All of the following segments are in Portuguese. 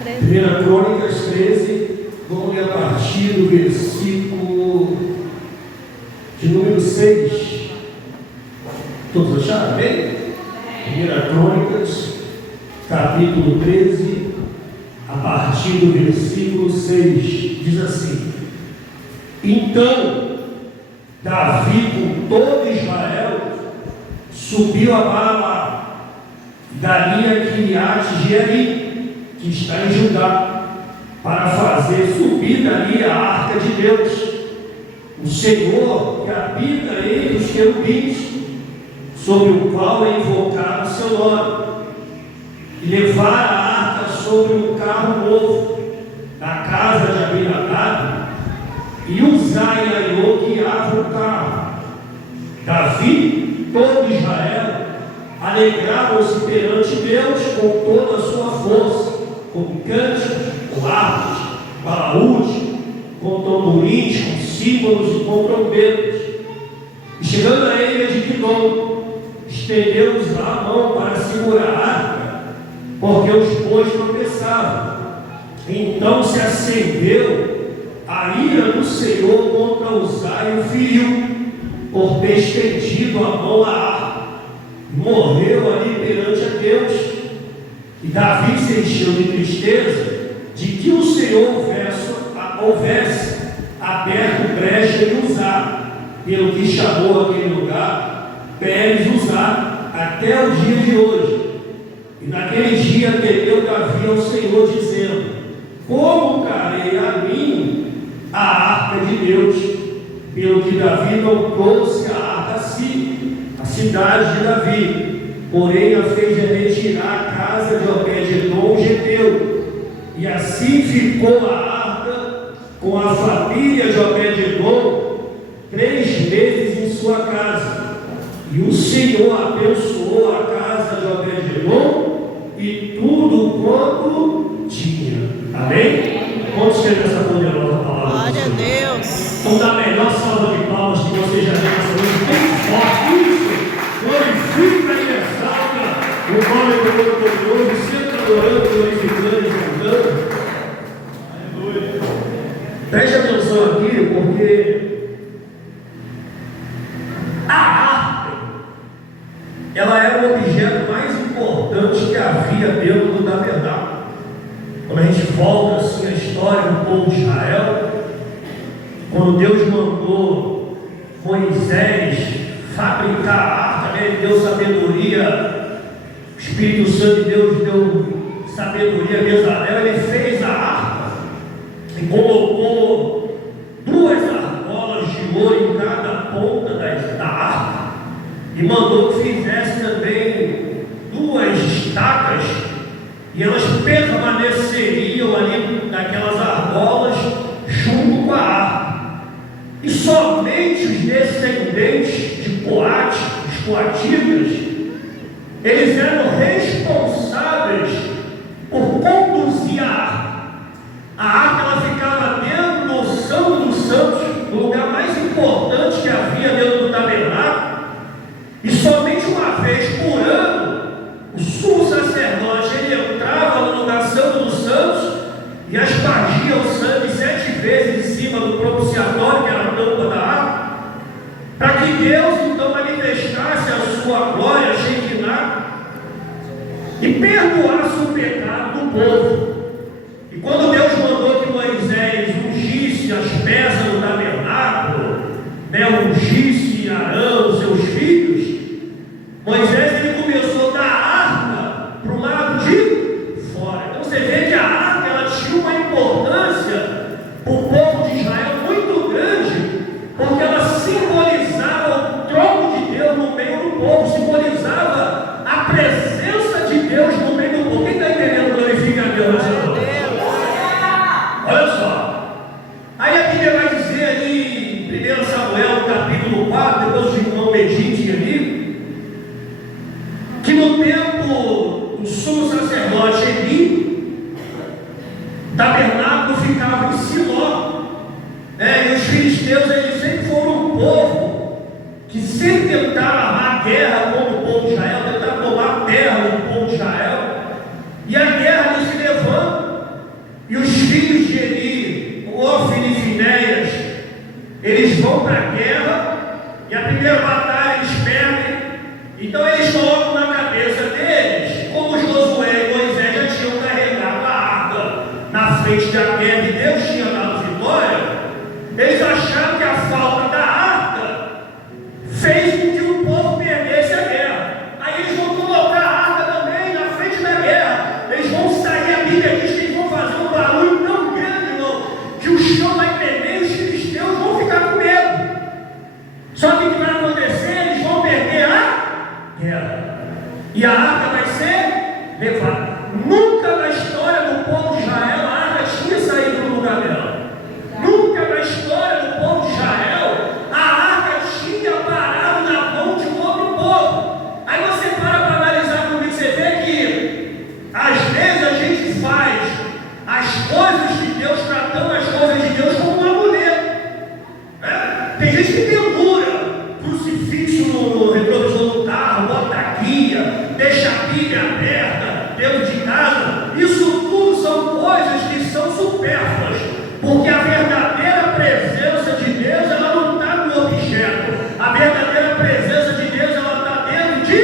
1 Crônicas 13, vamos ler a partir do versículo de número 6. Todos acharam? Bem? 1 Crônicas, capítulo 13, a partir do versículo 6, diz assim: Então Davi com todo Israel subiu a Baala, dali a Quiriate-Jearim, que está em Judá, para fazer subir dali a arca de Deus, o Senhor que habita entre os querubins, sobre o qual é invocado o seu nome, e levar a arca sobre um carro novo da casa de Abinadab, e Uzai e Aiô guiavam o carro. Davi, todo Israel, alegravam-se perante Deus com toda a sua força, com cânticos, com harpas, com alaúdes, com tamborins, com símbolos e com trombetas. E chegando a ele, Edicom estendeu-lhes a mão para segurar a arca, porque os bois tropeçavam. Então se acendeu a ira do Senhor contra Uzai e o feriu, por ter estendido a mão à arca, e morreu ali perante a Deus. E Davi se encheu de tristeza de que o Senhor houvesse aberto brecha em Uzá, pelo que chamou aquele lugar Pérez-Uzá até o dia de hoje. E naquele dia temeu Davi ao Senhor, dizendo: Como carei a mim a arca de Deus? Pelo que Davi não trouxe a arca a si, a cidade de Davi, porém a fez retirar a casa de Obed-Edom geteu, e assim ficou a arca com a família de Obed-Edom 3 meses em sua casa. E o Senhor abençoou a casa de Obed-Edom e tudo quanto tinha. Amém? Quantos têm essa poderosa palavra? Glória a Deus. Vamos dar a melhor salva de palmas que você já deu essa noite. Bem forte isso. Glorifica e exalta o nome do Todo-Poderoso, sempre adorando, glorificando e cantando. Aleluia. Preste atenção aqui, porque a arca, ela era o objeto mais importante que havia dentro do tabernáculo. Quando a gente volta assim a história do povo de Israel, quando Deus mandou Moisés fabricar a arca, ele deu sabedoria, o Espírito Santo de Deus deu sabedoria a Bezalel, ele fez a arca e colocou 2 argolas de ouro em cada ponta da arca, e mandou que fizesse também 2 estacas, e elas permaneceriam ali naquelas argolas junto com a arca. E somente os descendentes de Coate, os coatitas, eles eram responsáveis por conduzir a arca. A arca, ela ficava dentro do Santo dos Santos, no lugar mais importante que havia dentro do tabernáculo, e somente uma vez por ano o sumo sacerdote ele entrava no lugar Santo dos Santos e aspergia o sangue 7 vezes em cima do propiciatório, que era a tampa da arca, para que Deus então manifestasse a sua glória, Shekinah, e perdoasse o pecado do povo. E quando Deus mandou que Moisés ungisse as peças do tabernáculo, ungisse Arão, seus filhos, Moisés ele começou da arca para o lado de fora. Então você vê que a arca ela tinha uma importância para o povo de Israel muito grande, porque ela simbolizava o trono de Deus no meio do povo, simbolizava a presença de Deus no meio do povo. Quem está entendendo? Glorifica a Deus. Olha só. Aí a Bíblia vai dizer ali em 1 Samuel capítulo 4, depois o irmão medite ali, que no tempo do sumo sacerdote Eli, o tabernáculo ficava em Siló, e os filisteus eles sempre foram um povo que sempre tentaram armar guerra contra o povo de Israel, tentaram tomar terra do povo de Israel, e a guerra ali se levanta, eles vão para a guerra, e a primeira batalha eles perdem. Então eles colocam na cabeça deles, como Josué e Moisés já tinham carregado a arca na frente da guerra e Deus tinha dado vitória, eles acharam que a falta da arca fez com que o povo perdesse a guerra. Aí eles vão colocar a arca também na frente da guerra. Eles vão sair, a Bíblia diz que eles vão fazer um barulho tão grande, irmão, que o chão vai tremer e os filisteus vão ficar com medo. Só que o que vai acontecer? Eles vão perder a guerra. E a arca vai ser levada. Nunca na história do povo de Israel a arca tinha saído do lugar dela. Nunca na história do povo de Israel a arca tinha parado na mão de um outro povo. Aí você para analisar comigo, você vê que às vezes a gente faz as coisas de Deus, tratando as coisas de Deus como uma mulher. Tem gente que pendura crucifixo no retrovisor do carro, bota a guia, deixa a Bíblia aberta dentro de casa. Isso tudo são coisas que são supérfluas, porque a verdadeira presença de Deus, ela não está no objeto. A verdadeira presença de Deus, ela está dentro de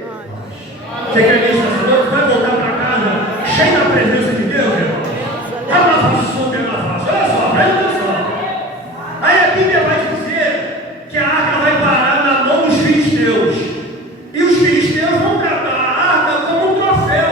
nós. Você quer dizer essa noite? Vai voltar para casa cheio da presença de Deus, irmão? Olha só, presta atenção. Aí a Bíblia vai dizer que a arca vai parar na mão dos filisteus. E os filisteus vão tratar a arca como um troféu.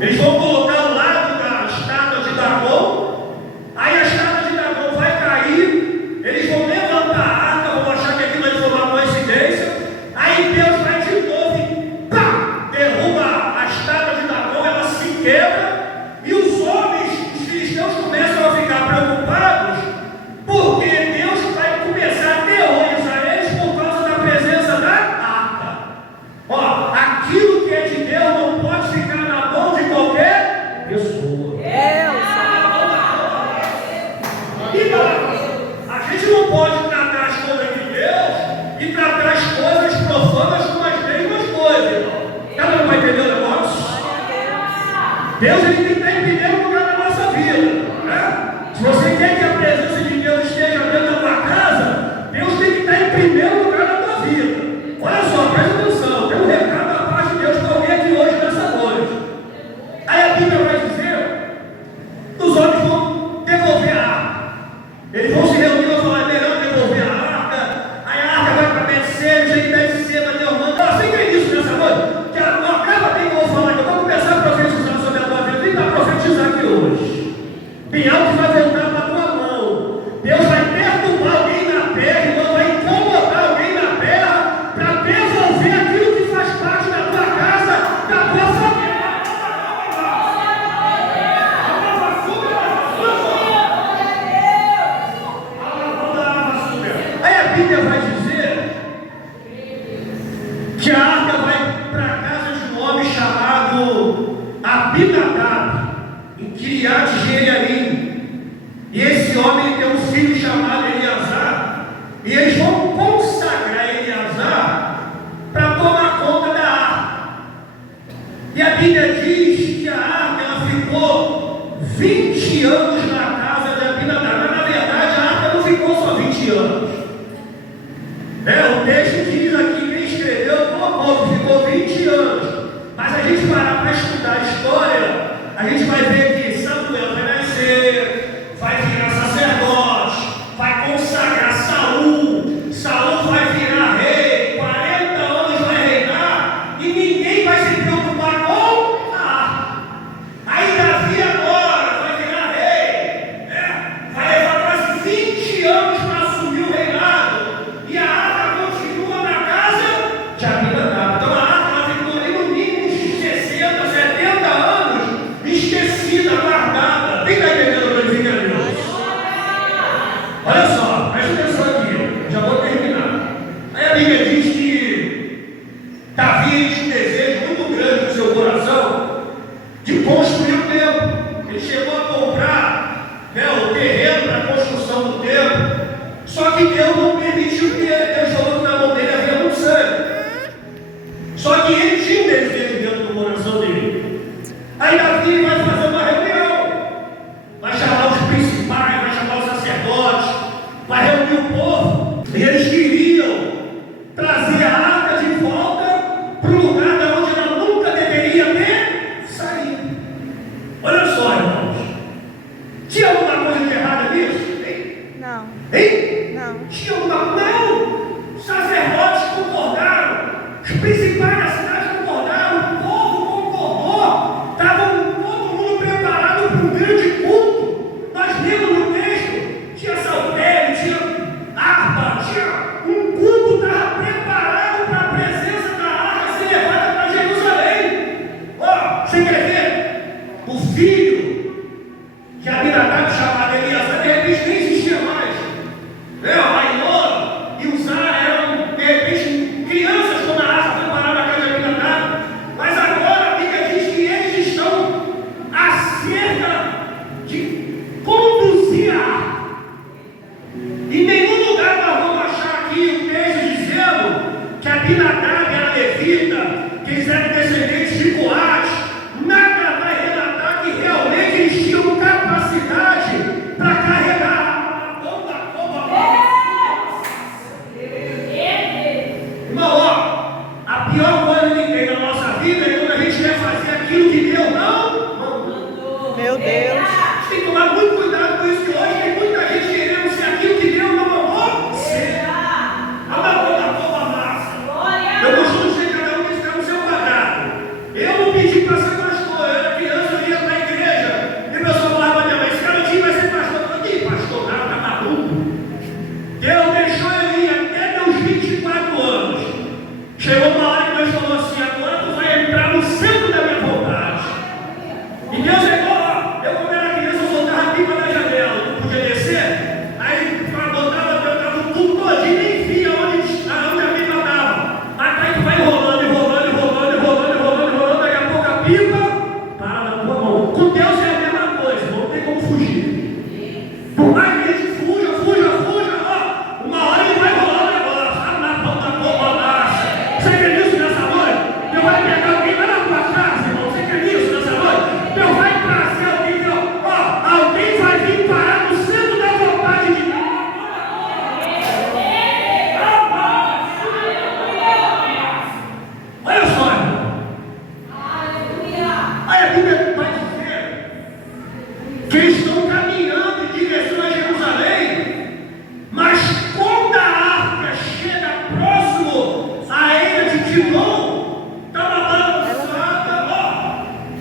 Eles vão colocar ao lado da estátua de Dagom. Aí a estátua de Dagom vai cair. Eles vão levantar a arca, vão achar que aquilo ali foi uma coincidência. Aí Deus vai de novo e pá, derruba a estátua de Dagom, ela se quebra. E os homens, os filisteus, começam a ficar preocupados, porque Deus vai começar a aterrorizar eles por causa da presença da arca. Ó, aquilo que é de Deus não pode ficar na mão de qualquer pessoa. Então, a gente não pode tratar as coisas de Deus e tratar as coisas profanas como as mesmas coisas, irmão. Cada um vai entender o negócio? Deus, ele tem que estar em primeiro lugar na nossa vida, né? Se você quer que a presença de Deus esteja dentro da tua casa, Deus tem que estar em primeiro lugar na tua vida. Olha só, presta atenção, tem um recado da parte de Deus para alguém aqui hoje, nessa noite. Aí a Bíblia vai dizer, os homens vão devolver a arca. Eles vão se reunir e vão falar, é melhor devolver a arca. Aí a arca vai para Betseba, gente Betseba, Deus manda. Você crê nisso nessa noite? Que acaba bem que eu vou falar, que eu vou começar a profetizar sobre a tua vida. Vem para profetizar aqui hoje. Tem algo que vai voltar para a tua mão. Deus vai perturbar alguém na terra, irmão, vai incomodar alguém na terra para devolver aquilo que faz parte da tua casa, da tua família. Aí a Bíblia vai dizer que a arca vai para a casa de um homem chamado Abinadab, em Kiriat Jearim. E esse homem tem um filho chamado Eleazar. E eles vão consagrar Eleazar para tomar conta da arca. E a Bíblia diz que a arca ela ficou 20 anos na casa de Abinadab. Mas na verdade a arca não ficou só 20 anos. O texto diz aqui, quem escreveu ficou 20 anos. Mas a gente parar para estudar a história, a gente vai ver que Samuel vai nascer, vai virar sacerdote, vai consagrar Saul, Saul vai virar rei, 40 anos vai reinar, e ninguém vai se preocupar com a arca. Aí Davi agora vai virar rei, vai levar quase 20 anos para assumir o reinado, e a arca continua na casa de Abinadab. Então a arca ela ficou ali no mínimo uns 60, 70 anos esquecida, guardada. Quem está entendendo o que eu digo, Deus? Olha só, presta atenção aqui, já vou terminar. Aí a Bíblia diz que Davi tinha um desejo muito grande no seu coração de construir o templo. Ele chegou a comprar o terreno para a construção do templo. Só que Deus não permitiu que ele. Deus falou que na mão dele havia muito sangue. Só que ele tinha um desejo dentro do coração dele. Aí Davi vai fazer uma reunião, vai chamar os principais, vai chamar os sacerdotes, o filho que Abinadab chamado Eleazar, de repente nem existia mais. Ainoa e Uzá eram, de repente, crianças quando a arca foi parar na casa de Abinadab. Mas agora a Bíblia diz que eles estão acerca de conduzir a arca. Em nenhum lugar nós vamos achar aqui o texto dizendo que Abinadab era levita, que eles eram descendentes de Coate. Nada vai relatar que realmente eles tinham capacidade para carregar a bomba. Irmão, a pior coisa que tem na nossa vida é quando a gente quer fazer aquilo que Deus não mandou. Meu Deus. A gente tem que tomar muito cuidado com isso, que hoje tem muita gente querendo ser aquilo que Deus não mandou ser. A mão da boa massa. Eu costumo dizer que cada um está no seu quadrado. Eu não pedi para ser pastor, eu era criança, eu ia para a igreja. E o pessoal falava para minha mãe: esse garotinho vai ser pastor. Eu falei: pastor, nada, tá maluco. Deus deixou eu ir até meus 24 anos. Chegou uma hora que Deus falou assim: agora tu vai entrar no centro da minha vontade. E Deus é igual, eu quando era criança, eu soltava a pipa da janela, não podia descer. Aí botava o tubo todinho, nem via onde a pipa estava. Aí tu vai enrolando, daqui a pouco a pipa para na tua mão. Com Deus é a mesma coisa, não tem como fugir. Por mais que a gente fuja, ó, uma hora ele vai rolando agora, sabe, na ponta da boa massa. Você quer isso nessa noite? Deus vai pegar alguém lá na tua casa, irmão. Você quer isso nessa noite? Deus vai trazer alguém, ó, alguém vai vir parar no centro da vontade de Deus. Olha só, irmão. Aí a Bíblia vai dizer que eles estão caminhando em direção a Jerusalém, mas quando a arca chega próximo à ilha de Timon, estava balançada, ó,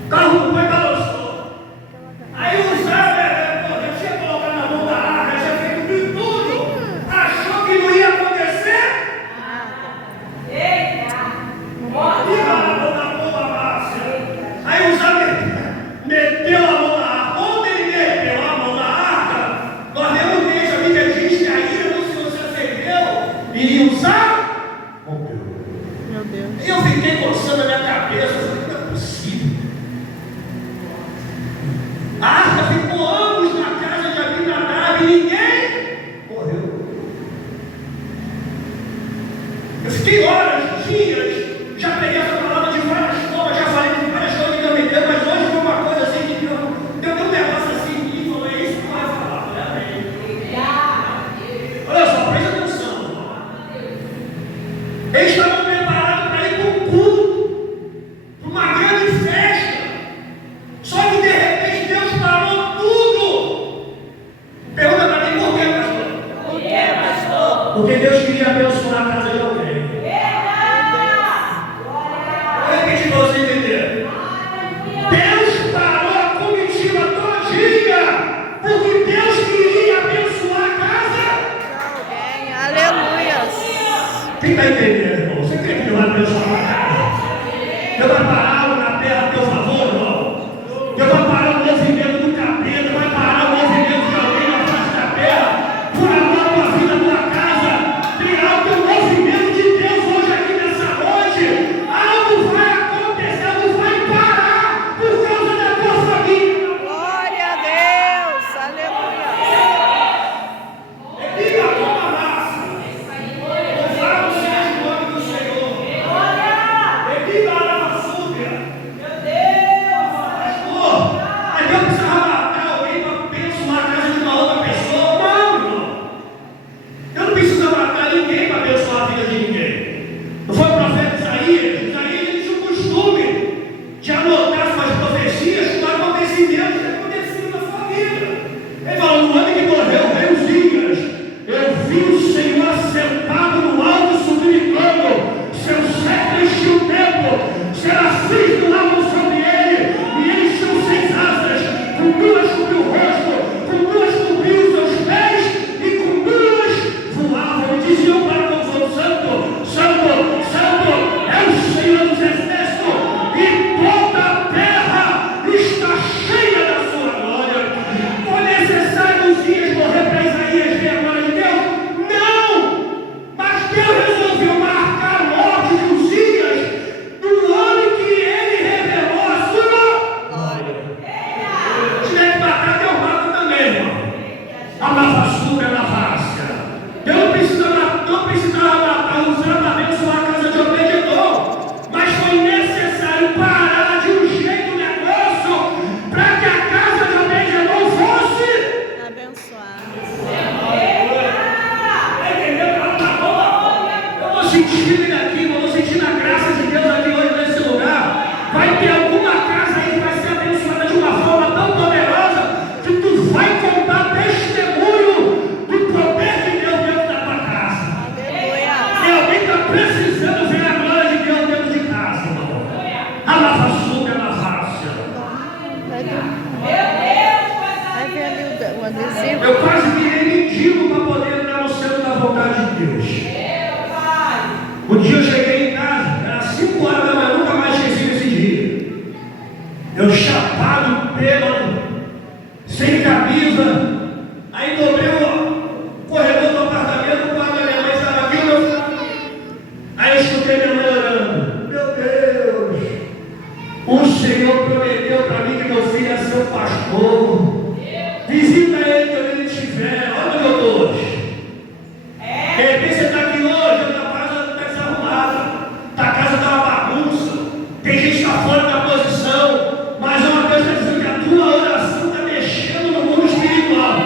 carro foi balançou. Aí o Uzá já tinha colocado na mão da arca, já feito de tudo, achou que não ia acontecer. Aí o Uzá meteu a mão na arca. Quando ele meteu a mão na arca, nós lemos o texto, a Bíblia diz que a ira do Senhor se acendeu e Uzá rompeu. Meu Deus. Eu fiquei coçando a minha cabeça, eu falei: não é possível. A arca ficou anos na casa de Abinadab e ninguém morreu. Eu fiquei horas, dias, já peguei essa palavra de várias formas, já falei de várias coisas que eu me entendo, mas hoje foi uma coisa assim que deu um negócio assim em mim, falou: é isso que vai falar. Olha só, presta atenção. Eles estavam preparados para ir para um culto, para uma grande festa. Só que de repente Deus parou tudo. Pergunta para mim: por quê, pastor? Por que, pastor? Porque Deus queria abençoar a casa de alguém. Vou repetir para você entender. Deus parou a comitiva todinha, porque Deus queria abençoar a casa. Alguém. Aleluias. Quem está entendendo, irmão? Você crê que Deus vai abençoar a casa? Deus vai parar algo na terra a teu favor, irmão? Deus vai parar o movimento do capeta, vai parar o movimento de alguém na face da terra, por amar a tua vida, a tua casa, criar o teu movimento de Deus hoje aqui nessa noite. Algo vai acontecer, algo vai parar por causa da tua família. Glória a Deus. Aleluia. Diga a tua raça. Louvado seja o nome do Senhor. Diga a raça. Vai ver ali o adesivo. Eu quase virei mendigo para poder entrar no centro da vontade de Deus. Um dia eu cheguei em casa, era 5 horas da manhã, nunca mais esqueci desse dia. Eu chapado, bêbado, sem camisa. Aí dobrei o corredor do apartamento, o quarto da minha mãe estava aqui, aí eu escutei minha mãe orando. Meu Deus, o Senhor prometeu para mim que meu filho ia ser um pastor. Visita ele quando ele estiver. Olha onde eu estou hoje. De repente você está aqui hoje, a tua casa está desarrumada, tua casa está uma bagunça, tem gente que está fora da posição, mas uma coisa está dizendo que a tua oração está mexendo no mundo espiritual.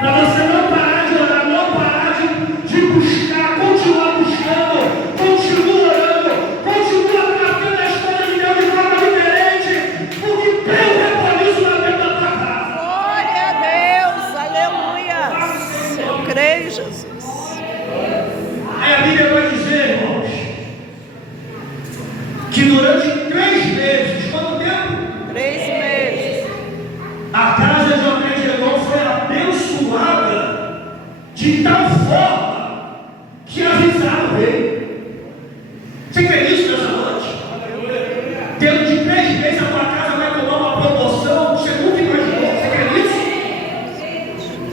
Para você não parar de orar, não parar de buscar, continuar buscando, continua orando, continua tratando as coisas de Deus de forma diferente, porque tem um repousado lá dentro da tua casa. Glória a Deus, aleluia. Eu creio, Jesus. Aí a Bíblia vai dizer, irmãos, que durante 3 meses, quanto tempo? 3 meses. A casa de Obed-Edom foi abençoada de tal forma que avisaram o rei. Você crê nisso nessa noite? Dentro de 3 meses a tua casa vai tomar uma promoção que você nunca imaginou. Você crê nisso?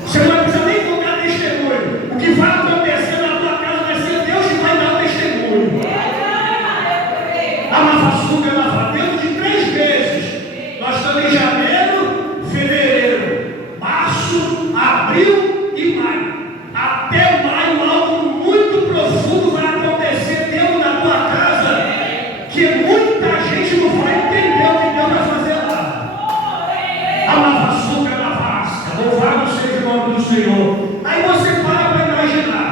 Você não vai precisar nem contar testemunho. O que vai acontecer na tua casa vai ser Deus que vai dar o testemunho. A lava-açúcar é lavar. Dentro de 3 meses, nós estamos em janeiro, fevereiro, março, abril e maio. Até maio, algo muito profundo vai acontecer dentro da tua casa, que muita gente não vai entender o que Deus vai fazer lá. A lava-açúcar, a lava-asca, louvado seja o nome do Senhor. Aí você para imaginar.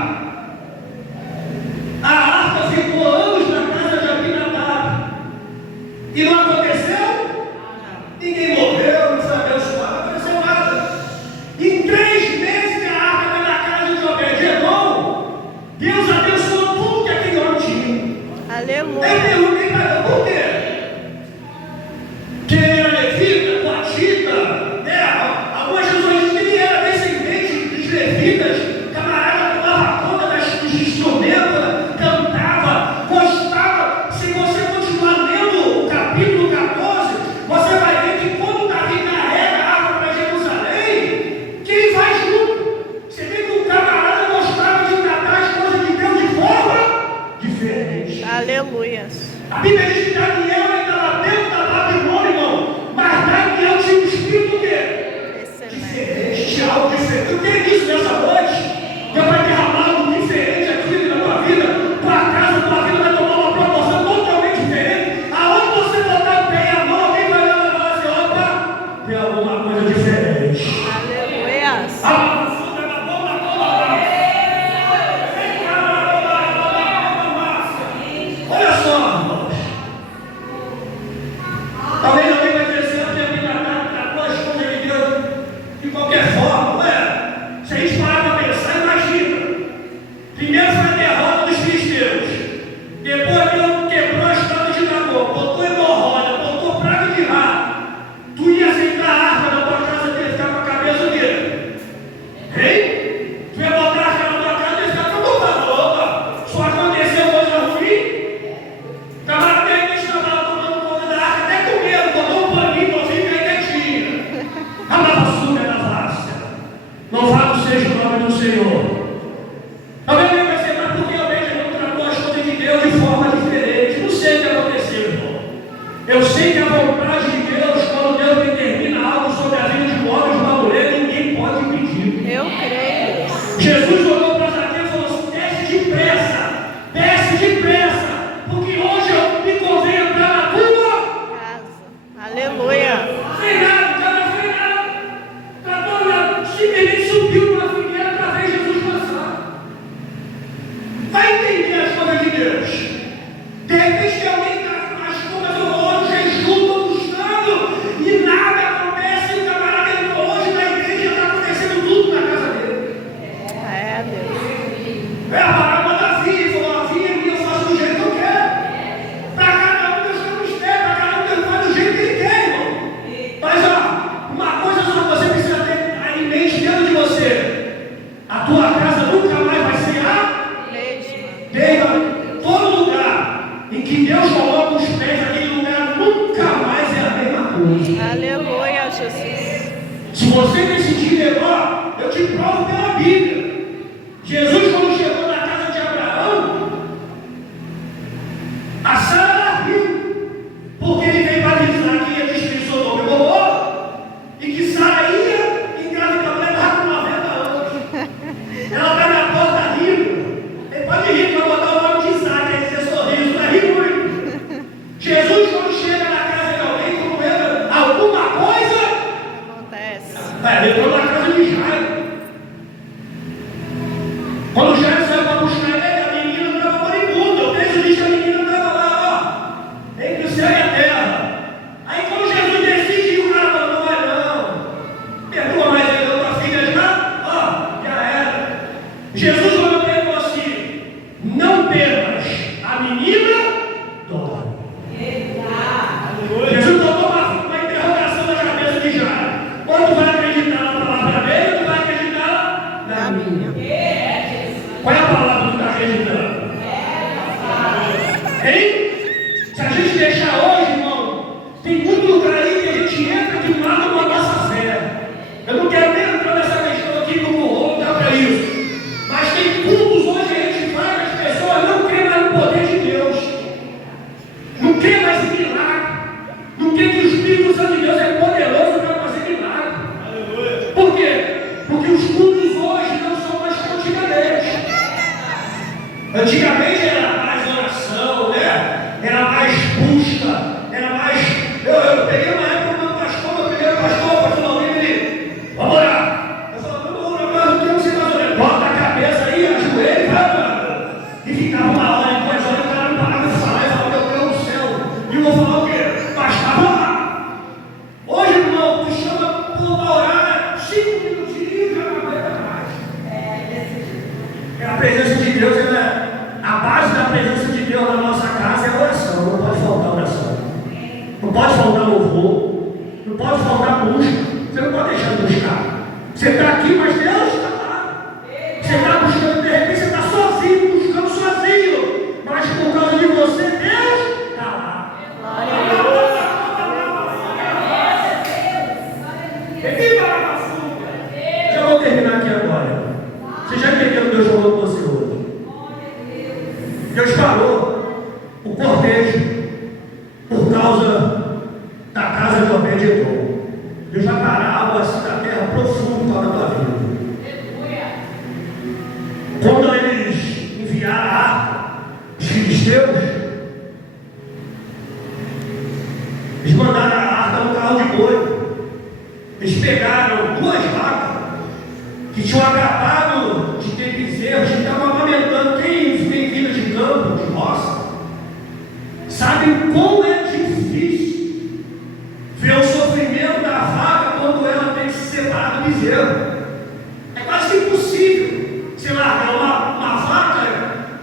A arca ficou anos na casa de Abinadab e não aconteceu? Ninguém morreu, não foi abençoado, não aconteceu nada. Em 3 meses que a arca vai na casa de Obed-Edom, Deus abençoou tudo que aquele homem tinha. Aleluia. Aí perguntei para ele, por quê? Que ele era levita, coatita, né? Algumas pessoas dizem que ele era descendente dos levitas, camarada tomava conta dos instrumentos, cantava, gostava. Se você continuar lendo o capítulo 14, você vai ver que quando Davi carrega a arca para Jerusalém, quem vai junto? Você vê que o camarada gostava de tratar as coisas de Deus de forma diferente. Aleluia. A Bíblia diz que Daniel ainda lá dentro da Babilônia, irmão, mas Daniel tinha um espírito o quê? Excelente. Diferente, algo diferente. Eu tenho isso nessa noite. Deus vai derramar algo diferente aqui na tua vida. Tua casa, tua vida vai tomar uma proporção totalmente diferente. Aonde você botar o pé e a mão, alguém vai lá e vai assim, opa, tem alguma coisa diferente. Aleluia. Olha só, irmãos. Talvez alguém vai dizer assim, eu tenho que tratar as coisas de Deus de qualquer forma, não é? Se a gente parar para pensar, imagina. Primeiro foi a derrota dos filisteus. Depois Deus quebrou a estrada de Jacó, botou hemorroida, botou praga de rato. Tu ia aceitar a arma na tua casa dele, ficar com a cabeça dele. Hein? Tu ia botar a arma na tua casa dele, ficar preocupado. Opa, só aconteceu coisa ruim. Camarada, de repente, estava lá tomando conta da arca, até com medo, botou um paninho, novinho, bem quietinho. A lava-açúcar da vasta. Louvado seja o nome do Senhor. Talvez alguém vai dizer, mas por que Obed-Edom tratou as coisas de Deus de forma diferente? Não sei o que aconteceu, irmão. Eu sei que a vontade de Deus, quando Deus determina algo sobre a vida de um homem, de uma mulher, ninguém pode impedir. Eu creio. Jesus olhou para Zaqueu e falou assim, desce depressa, porque hoje eu me convém entrar na tua Casa. Aleluia. Freado, o cara freado. Simplesmente subiu uma figueira para ver Jesus passar. Vai entender as coisas de Deus. De repente tem alguém que está nas curvas do olho, jejum, estou buscando, e nada acontece. O camarada entrou hoje na igreja, está acontecendo tudo na casa dele. É, Jesus. Se você decidir levar, eu te provo pela Bíblia. Jesus, quando chegou na casa de Abraão, a Sara riu, porque ele veio para avisar que ia destruir Sodoma e Gomorra, e que Sara ia engravidar, ela estava com 90 anos. Ela está na porta rindo. Ele pode rir para botar o nome de Isaac, aí dizer sorriso, vai rir muito. Jesus, quando chega na casa de alguém, como ele, alguma coisa Acontece. ele entrou na casa de Jairo. Quando Jairo saiu para buscar ele, a menina estava moribunda. O texto diz que a menina estava lá, ó, entre o céu e a terra. Aí quando Jesus decide, o cara falou, não vai não. Perdoa mais ainda tua filha já? Ó, já era. Jesus falou para ele assim, não temas, a menina dorme. Jesus botou uma interrogação na cabeça de Jairo. Ou tu vai acreditar na palavra dele, ou tu vai acreditar na minha. Qual é a palavra que tu está acreditando? Hein? Se a gente deixar hoje, irmão, tem muito lugar aí que a gente entra que mata com a nossa fé. Eu não quero nem entrar nessa questão aqui como rolo, dá para isso. Mas tem cultos hoje a gente vai que as pessoas não creem mais no poder de Deus. Não creem mais em milagre. Não creem que o Espírito Santo de Deus é poderoso para fazer milagre. Por quê? Porque os cultos hoje não são mais como antigamente. Antigamente era mais oração, né? Era mais busca, era mais. Eu peguei uma época com o meu pastor, meu primeiro pastor, o pastor Maurício, ele, vamos orar. Eu falava, vamos orar, mas não sei mais orar. Bota a cabeça aí, ajoelha e vai orando. E ficava uma hora, 2 horas, o cara não parava de falar, e falava, meu Deus do céu. E eu vou falar o quê? Bastava orar. Hoje, irmão, tu chama para orar 5 minutinhos e já não aguenta mais. A presença de Deus, a base da presença de Deus na nossa casa é a oração. Não pode faltar oração. Não pode faltar louvor. Não pode faltar busca. Você não pode deixar de buscar. Você está aqui, mas Deus está lá. Você está buscando, de repente você está sozinho, buscando sozinho. Mas por causa de você, Deus está lá. Já vou terminar aqui agora. Você já entendeu o que Deus falou com você hoje? Deus parou o cortejo por causa da casa de Obed-Edom. Deus vai parar algo assim da terra profundo para a tua vida. Quando eles enviaram a arca, os filisteus, eles mandaram a arca no carro de boi. Eles pegaram 2 vacas que tinham acabado de ter bezerros, que estavam amamentando. Quem tem vida de campo, de roça, sabe como é difícil ver o sofrimento da vaca quando ela tem que se separar do bezerro. É quase impossível você largar uma vaca,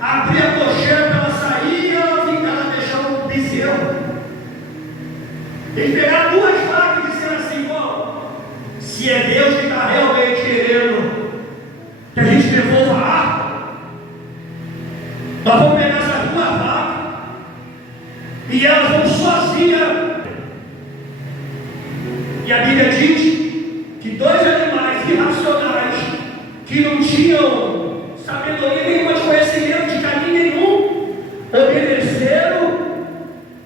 abrir a cocheira para ela sair e ela deixar o bezerro. Eles pegaram 2 vacas e disseram assim, irmão, se é Deus que está realmente querendo que a gente devolva a arca, nós vamos pegar essas 2 vacas e elas vão sozinhas. E a Bíblia diz que 2 animais irracionais que não tinham sabedoria nenhuma, de conhecimento de caminho nenhum, obedeceram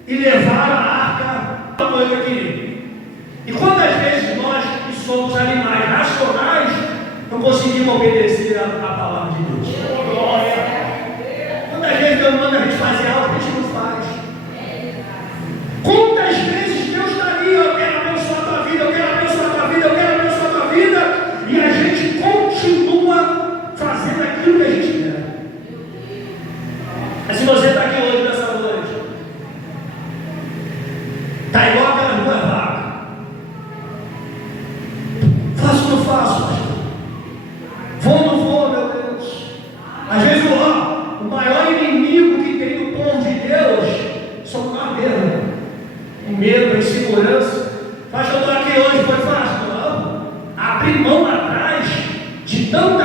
e levaram a arca para onde eu queria. E quantas vezes nós que somos animais racionais não conseguimos obedecer a palavra de Deus? Quantas vezes Deus manda a gente fazer algo que a gente não faz? Quantas vezes Deus está ali, eu quero abençoar a tua vida, eu quero abençoar a tua vida, eu quero abençoar a tua vida, e a gente continua fazendo aquilo que a gente quer. Mas se você está aqui hoje nessa noite, está igual aquelas 2 vacas. Faço ou não faço, pastor? Vou ou não vou, meu Deus? Às vezes o maior inimigo que tem no povo de Deus são nós mesmos. O medo, a insegurança. Mas eu estou aqui hoje, foi fácil? Não. Abrir mão lá atrás de tanta